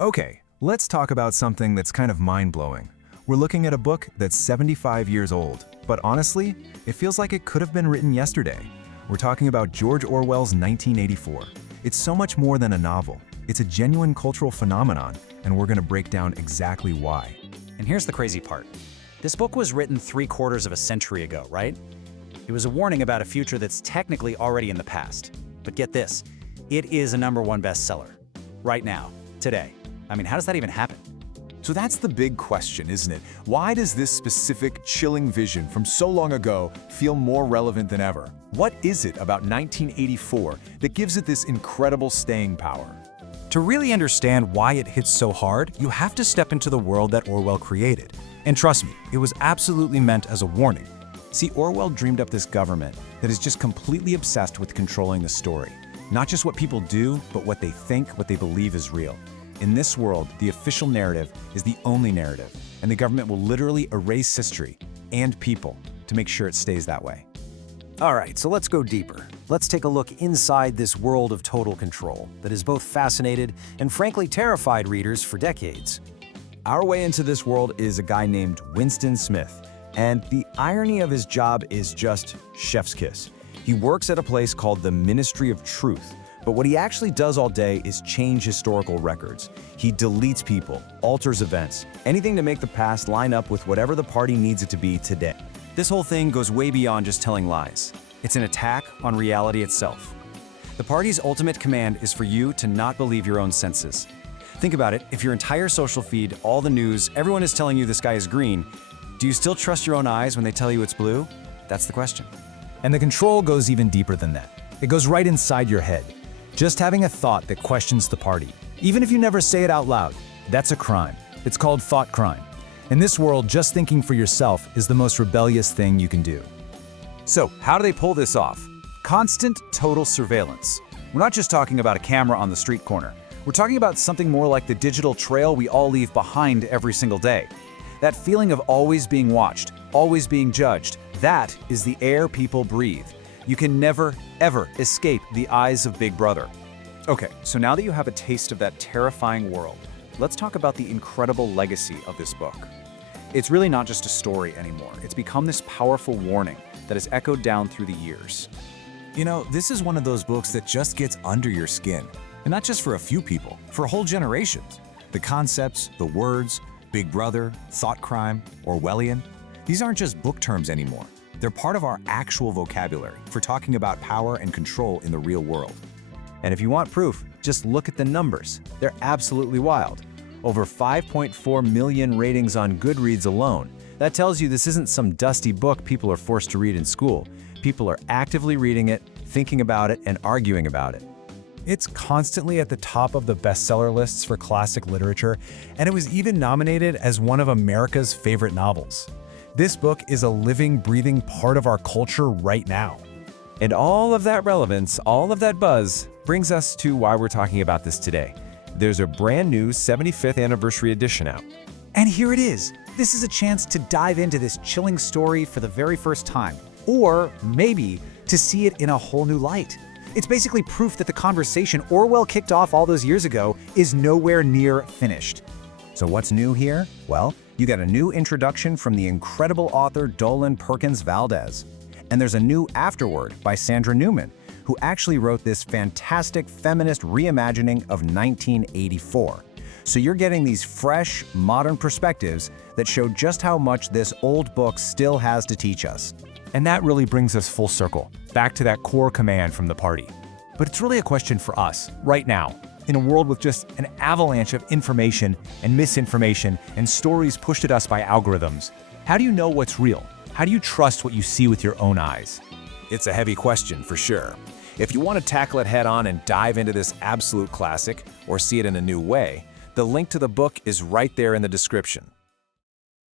Okay, let's talk about something that's kind of mind-blowing. We're looking at a book that's 75 years old, but honestly, it feels like it could have been written yesterday. We're talking about George Orwell's 1984. It's so much more than a novel. It's a genuine cultural phenomenon, and we're going to break down exactly why. And here's the crazy part. This book was written 3/4 of a century ago, right? It was a warning about a future that's technically already in the past. But get this, it is a #1 bestseller. Right now, today. I mean, how does that even happen? So that's the big question, isn't it? Why does this specific, chilling vision from so long ago feel more relevant than ever? What is it about 1984 that gives it this incredible staying power? To really understand why it hits so hard, you have to step into the world that Orwell created. And trust me, it was absolutely meant as a warning. See, Orwell dreamed up this government that is just completely obsessed with controlling the story. Not just what people do, but what they think, what they believe is real. In this world, the official narrative is the only narrative, and the government will literally erase history and people to make sure it stays that way. All right, so let's go deeper. Let's take a look inside this world of total control that has both fascinated and frankly terrified readers for decades. Our way into this world is a guy named Winston Smith, and the irony of his job is just chef's kiss. He works at a place called the Ministry of Truth, but what he actually does all day is change historical records. He deletes people, alters events, anything to make the past line up with whatever the party needs it to be today. This whole thing goes way beyond just telling lies. It's an attack on reality itself. The party's ultimate command is for you to not believe your own senses. Think about it, if your entire social feed, all the news, everyone is telling you the sky is green, do you still trust your own eyes when they tell you it's blue? That's the question. And the control goes even deeper than that. It goes right inside your head. Just having a thought that questions the party, even if you never say it out loud, that's a crime. It's called thought crime. In this world, just thinking for yourself is the most rebellious thing you can do. So, how do they pull this off? Constant, total surveillance. We're not just talking about a camera on the street corner. We're talking about something more like the digital trail we all leave behind every single day. That feeling of always being watched, always being judged, that is the air people breathe. You can never, ever escape the eyes of Big Brother. Okay, so now that you have a taste of that terrifying world, let's talk about the incredible legacy of this book. It's really not just a story anymore. It's become this powerful warning that has echoed down through the years. You know, this is one of those books that just gets under your skin. And not just for a few people, for whole generations. The concepts, the words, Big Brother, thought crime, Orwellian, these aren't just book terms anymore. They're part of our actual vocabulary for talking about power and control in the real world. And if you want proof, just look at the numbers. They're absolutely wild. Over 5.4 million ratings on Goodreads alone. That tells you this isn't some dusty book people are forced to read in school. People are actively reading it, thinking about it, and arguing about it. It's constantly at the top of the bestseller lists for classic literature, and it was even nominated as one of America's favorite novels. This book is a living, breathing part of our culture right now. And all of that relevance, all of that buzz, brings us to why we're talking about this today. There's a brand new 75th anniversary edition out. And here it is. This is a chance to dive into this chilling story for the very first time, or maybe to see it in a whole new light. It's basically proof that the conversation Orwell kicked off all those years ago is nowhere near finished. So what's new here? Well, you got a new introduction from the incredible author Dolen Perkins-Valdez. And there's a new Afterword by Sandra Newman, who actually wrote this fantastic feminist reimagining of 1984. So you're getting these fresh, modern perspectives that show just how much this old book still has to teach us. And that really brings us full circle, back to that core command from the party. But it's really a question for us, right now, in a world with just an avalanche of information and misinformation and stories pushed at us by algorithms. How do you know what's real? How do you trust what you see with your own eyes? It's a heavy question for sure. If you want to tackle it head on and dive into this absolute classic, or see it in a new way, the link to the book is right there in the description.